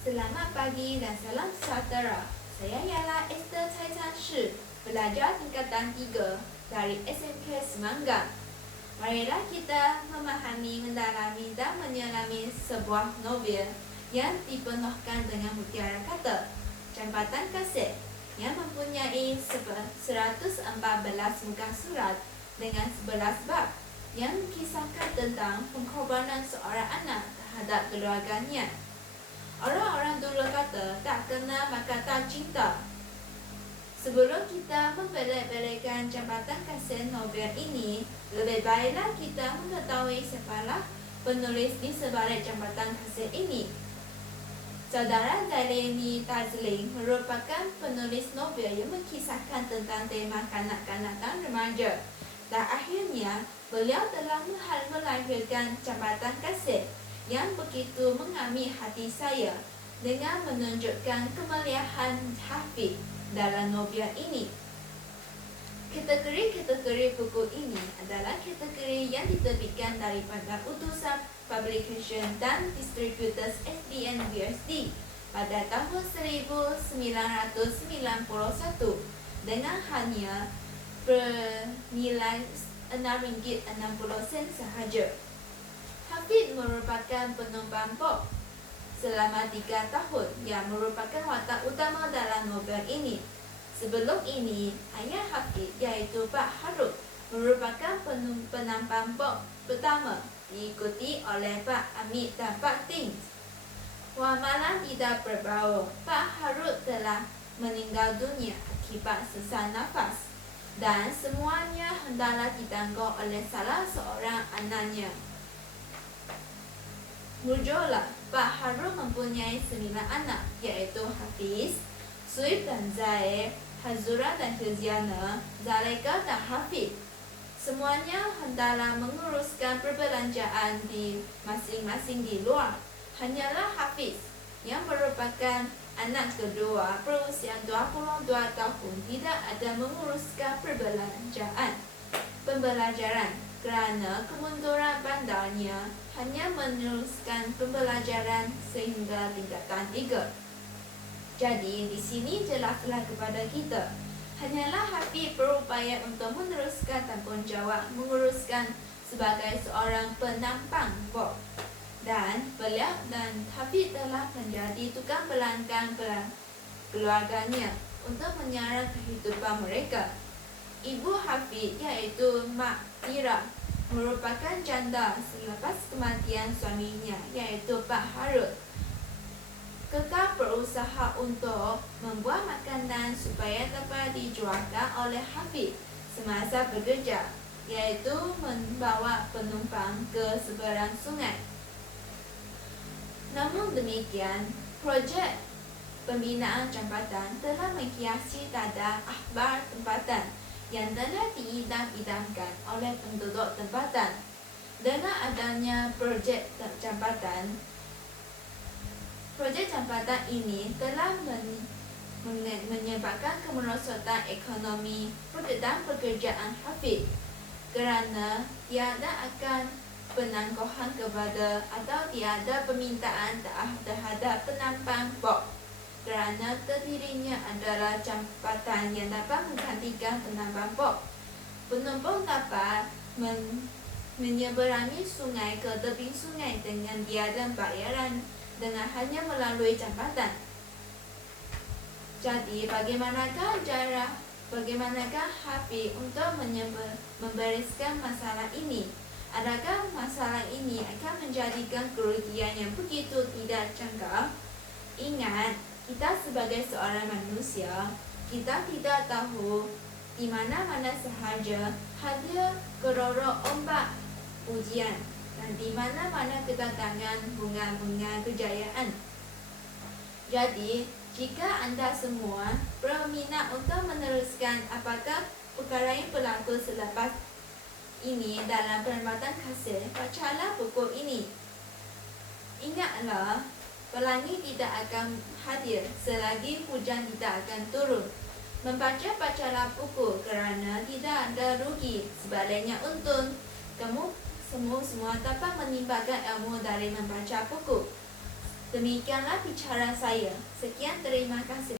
Selamat pagi dan salam sejahtera. Saya ialah Esther Cai Chan Shi, pelajar tingkatan 3 dari SMK Semanggang. Marilah kita memahami, mendalami dan menyelami sebuah novel yang dipenuhkan dengan mutiara kata, Jambatan Kasih, yang mempunyai 114 muka surat dengan 11 bab yang mengisahkan tentang pengorbanan seorang anak terhadap keluarganya. Orang-orang dulu kata tak kenal maka tak cinta. Sebelum kita membelik-belikkan Jambatan Kasih novel ini, lebih baiklah kita mengetahui siapalah penulis di sebalik Jambatan Kasih ini. Saudara Zailani Tazling merupakan penulis novel yang mengisahkan tentang tema kanak-kanak dan remaja. Dan akhirnya, beliau telah melahirkan Jambatan Kasih yang begitu mengambil hati saya dengan menunjukkan kemelihan Hafiz dalam novel ini. Kategori-kategori buku ini adalah kategori yang diterbitkan daripada Utusan Publication dan Distributors SDN VSD pada tahun 1991 dengan hanya bernilai RM6.60 sahaja. Hafiz merupakan penumpang Bob selama 3 tahun yang merupakan watak utama dalam novel ini. Sebelum ini, ayah Hafiz iaitu Pak Harut merupakan penumpang Bob pertama, diikuti oleh Pak Amit dan Pak Ting. Malam tidak berbau, Pak Harut telah meninggal dunia akibat sesak nafas dan semuanya hendaklah ditanggung oleh salah seorang anaknya. Mujurlah, Pak Harun mempunyai 9 anak, iaitu Hafiz, Suib dan Zaid, Hazura dan Hiziana, Zalika dan Hafiz. Semuanya hendaklah menguruskan perbelanjaan di masing-masing di luar. Hanyalah Hafiz, yang merupakan anak kedua berusia 22 tahun, tidak ada menguruskan perbelanjaan pembelajaran kerana kemunduran bandarnya hanya meneruskan pembelajaran sehingga tingkatan 3. Jadi di sini jelaslah kepada kita, hanyalah Hafiz berupaya untuk meneruskan tanggungjawab menguruskan sebagai seorang penampang Bob. Dan beliau dan Hafiz telah menjadi tukang belangkan keluarganya untuk menyara kehidupan mereka. Ibu Hafiz iaitu Mak Tira merupakan janda selepas kematian suaminya iaitu Pak Harut. Kekal berusaha untuk membuat makanan supaya dapat dijualkan oleh Hafiz semasa bekerja, iaitu membawa penumpang ke seberang sungai. Namun demikian, projek pembinaan jambatan telah menghiasi dada akhbar tempatan yang telah diidam-idamkan oleh penduduk tempatan. Dengan adanya projek jambatan ini telah menyebabkan kemerosotan ekonomi dan pekerjaan Hafiz kerana tiada akan penangguhan kepada atau tiada permintaan terhadap penampang Bob kerana terdirinya adalah jambatan yang dapat menggantikan penampang Bob. Penumpang dapat menyeberangi sungai ke tebing sungai dengan tiada bayaran dengan hanya melalui jambatan. Jadi bagaimanakah Hafiz untuk membereskan masalah ini? Adakah masalah ini akan menjadikan kerugian yang begitu tidak jangka? Ingat, kita sebagai seorang manusia, kita tidak tahu di mana-mana sahaja hadir kerorok ombak ujian dan di mana-mana kedatangan bunga-bunga kejayaan. Jadi, jika anda semua berminat untuk meneruskan apakah perkara yang berlaku selepas ini dalam Jambatan Kasih, bacalah buku ini. Ingatlah, pelangi tidak akan hadir selagi hujan tidak akan turun. Bacalah buku kerana tidak ada rugi, sebaliknya untung. Kamu semua dapat menimbulkan ilmu dari membaca buku. Demikianlah bicara saya. Sekian, terima kasih.